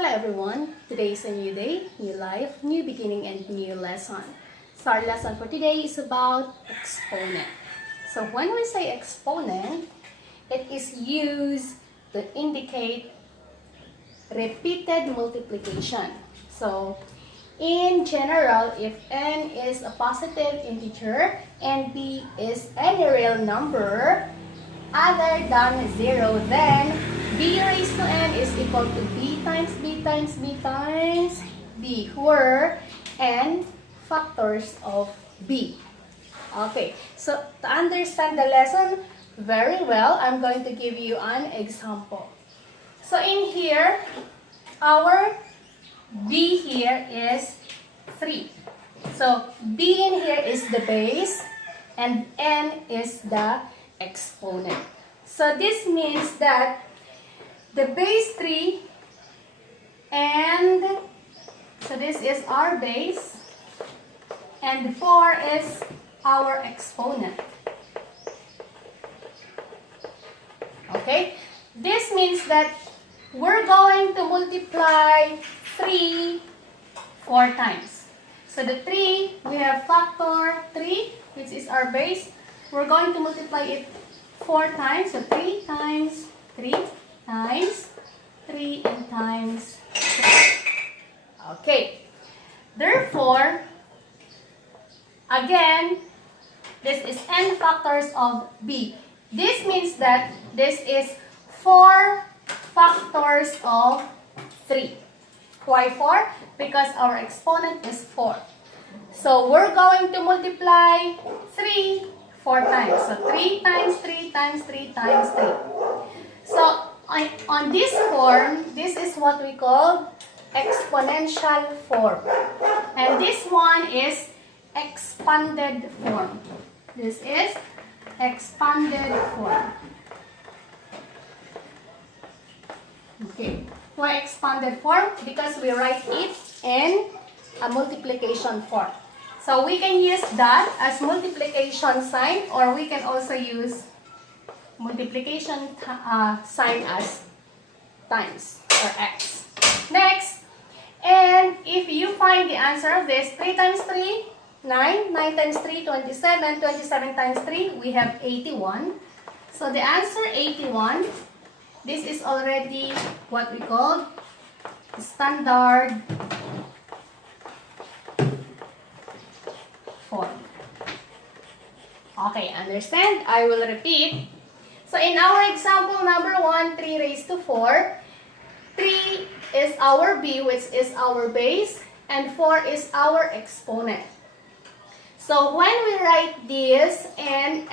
Hello everyone, today is a new day, new life, new beginning and new lesson. So our lesson for today is about exponent. So when we say exponent, it is used to indicate repeated multiplication. So in general, if n is a positive integer and b is any real number other than 0, then b raised to n is equal to b times b times b times b, where n factors of b. Okay, so to understand the lesson very well, I'm going to give you an example. So in here, our b here is 3. So b in here is the base and n is the exponent. So this means that the base 3 and so this is our base and 4 is our exponent. Okay? This means that we're going to multiply 3 4 times. So the 3, we have factor 3, which is our base. We're going to multiply it 4 times. So 3 times 3 times 3 and times 3. Okay. Therefore, again, this is n factors of b. This means that this is 4 factors of 3. Why 4? Because our exponent is 4. So we're going to multiply 3 4 times. So 3 times 3 times 3 times 3. So on this form, this is what we call exponential form. And this one is expanded form. This is expanded form. Okay. Why expanded form? Because we write it in a multiplication form. So we can use that as multiplication sign, or we can also use multiplication sign as times or x. Next, and if you find the answer of this, 3 times 3, 9, 9 times 3, 27, 27 times 3, we have 81. So the answer 81, this is already what we call standard form. Okay, understand? I will repeat. So in our example number 1, 3 raised to 4, 3 is our b, which is our base, and 4 is our exponent. So when we write this in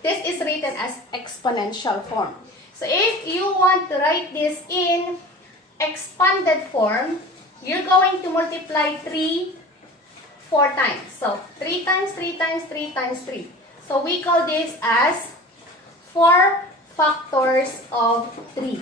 this is written as exponential form. So if you want to write this in expanded form, you're going to multiply 3 4 times. So 3 times 3 times 3 times 3. So we call this as 4 factors of 3.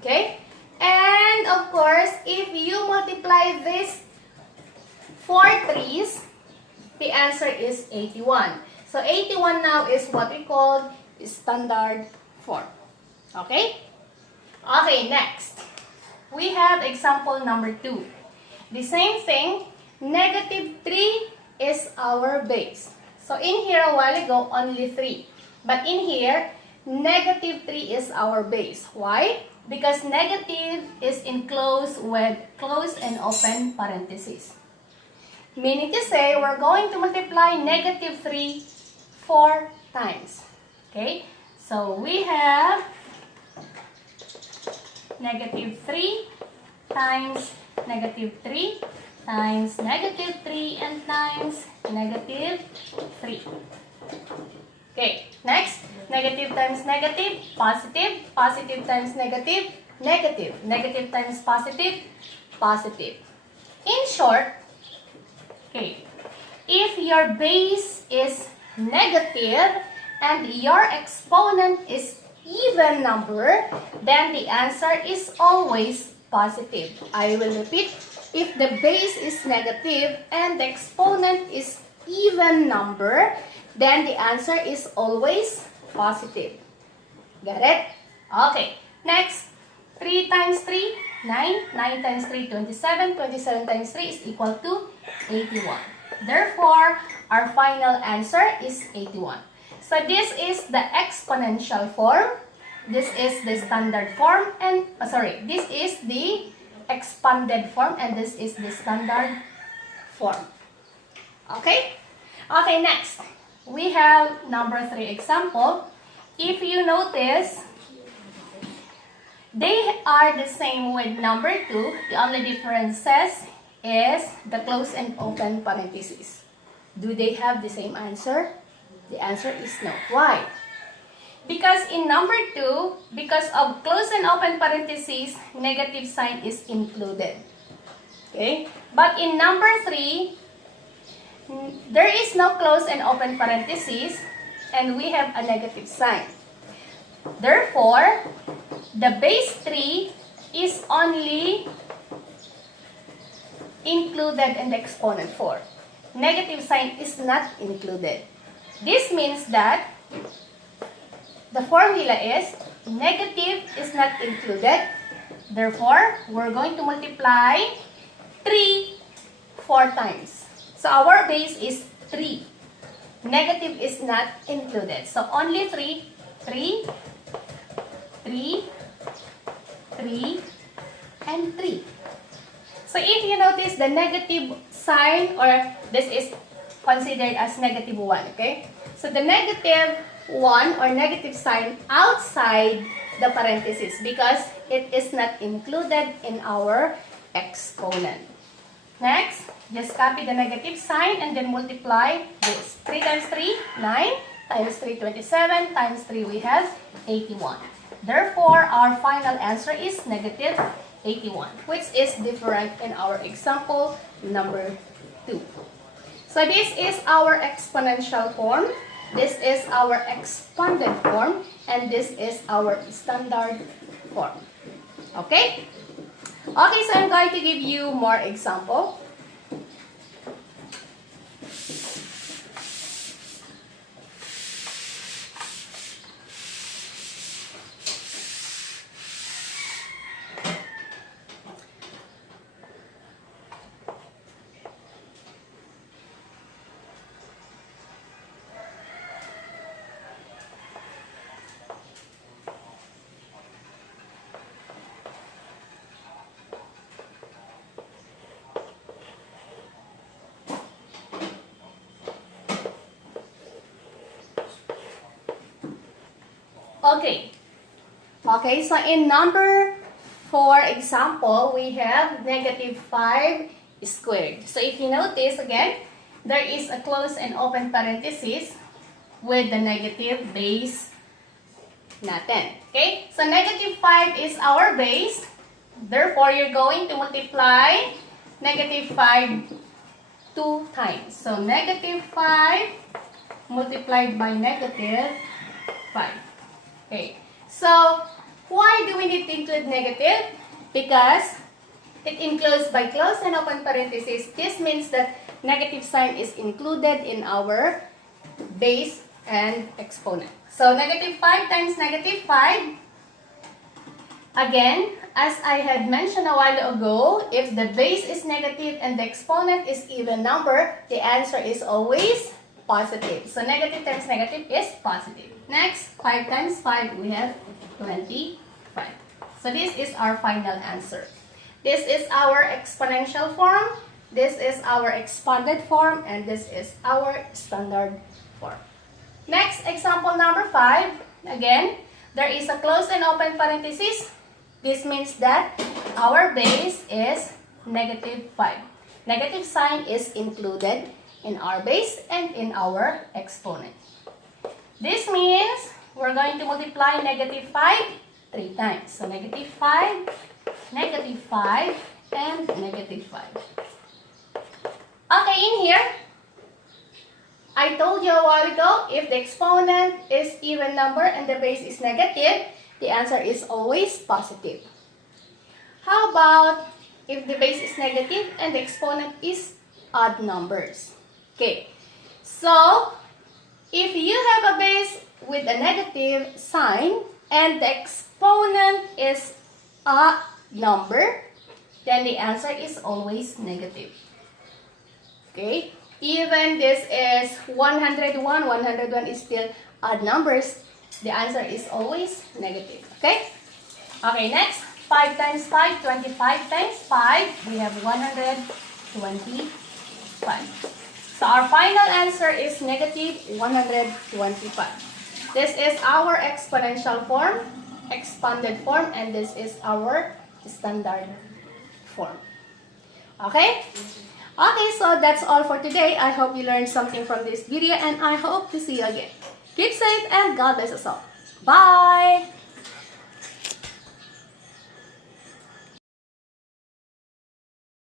Okay? And of course, if you multiply this 4 3's, the answer is 81. So 81 now is what we call standard form. Okay? Okay, next. We have example number 2. The same thing, negative 3 is our base. So in here a while ago, only 3. But in here, negative 3 is our base. Why? Because negative is enclosed with close and open parentheses. Meaning to say, we're going to multiply negative 3 4 times. Okay? So we have negative 3 times negative 3 times negative 3 and times negative 3. Okay, next, negative times negative, positive, positive times negative, negative, negative times positive, positive. In short, okay, if your base is negative and your exponent is even number, then the answer is always positive. I will repeat. If the base is negative and the exponent is even number, then the answer is always positive. Got it? Okay. Next, 3 times 3, 9. 9 times 3, 27. 27 times 3 is equal to 81. Therefore, our final answer is 81. So this is the exponential form. This is the standard form and this is the expanded form and this is the standard form. Okay? Okay, next. We have number 3 example. If you notice, they are the same with number 2. The only differences is the close and open parentheses. Do they have the same answer? The answer is no. Why? Because in number 2, because of close and open parentheses, negative sign is included. Okay? But in number 3, there is no close and open parentheses and we have a negative sign. Therefore, the base 3 is only included in the exponent form. Negative sign is not included. This means that the formula is negative is not included. Therefore, we're going to multiply 3 4 times. So our base is 3. Negative is not included. So only 3, 3, 3, 3, and 3. So if you notice the negative sign, or this is considered as negative 1, okay? So the negative 1 or negative sign outside the parentheses because it is not included in our exponent. Next, just copy the negative sign and then multiply this. 3 times 3, 9. Times 3, 27. Times 3, we have 81. Therefore, our final answer is negative 81, which is different in our example number 2. So this is our exponential form, this is our expanded form, and this is our standard form. Okay? Okay, so I'm going to give you more example. Okay. Okay, so in number 4 example, we have negative 5 squared. So if you notice again, there is a close and open parenthesis with the negative base natin. Okay? So negative 5 is our base. Therefore, you're going to multiply negative 5 2 times. So negative 5 multiplied by negative 5. Okay, so why do we need to include negative? Because it includes by close and open parentheses. This means that negative sign is included in our base and exponent. So negative 5 times negative 5. Again, as I had mentioned a while ago, if the base is negative and the exponent is even number, the answer is always positive. So negative times negative is positive. Next, 5 times 5, we have 25. So this is our final answer. This is our exponential form, this is our expanded form, and this is our standard form. Next, example number 5. Again, there is a close and open parenthesis. This means that our base is negative 5. Negative sign is included in our base and in our exponent. This means we're going to multiply negative 5 3 times. So negative 5, and negative 5. Okay, in here, I told you a while ago, if the exponent is even number and the base is negative, the answer is always positive. How about if the base is negative and the exponent is odd numbers? Okay, so if you have a base with a negative sign and the exponent is a number, then the answer is always negative. Okay? Even this is 101, 101 is still odd numbers, the answer is always negative. Okay? Okay, next. 5 times 5, 25 times 5, we have 125. So our final answer is negative 125. This is our exponential form, expanded form, and this is our standard form. Okay? Okay, so that's all for today. I hope you learned something from this video, and I hope to see you again. Keep safe and God bless us all. Bye!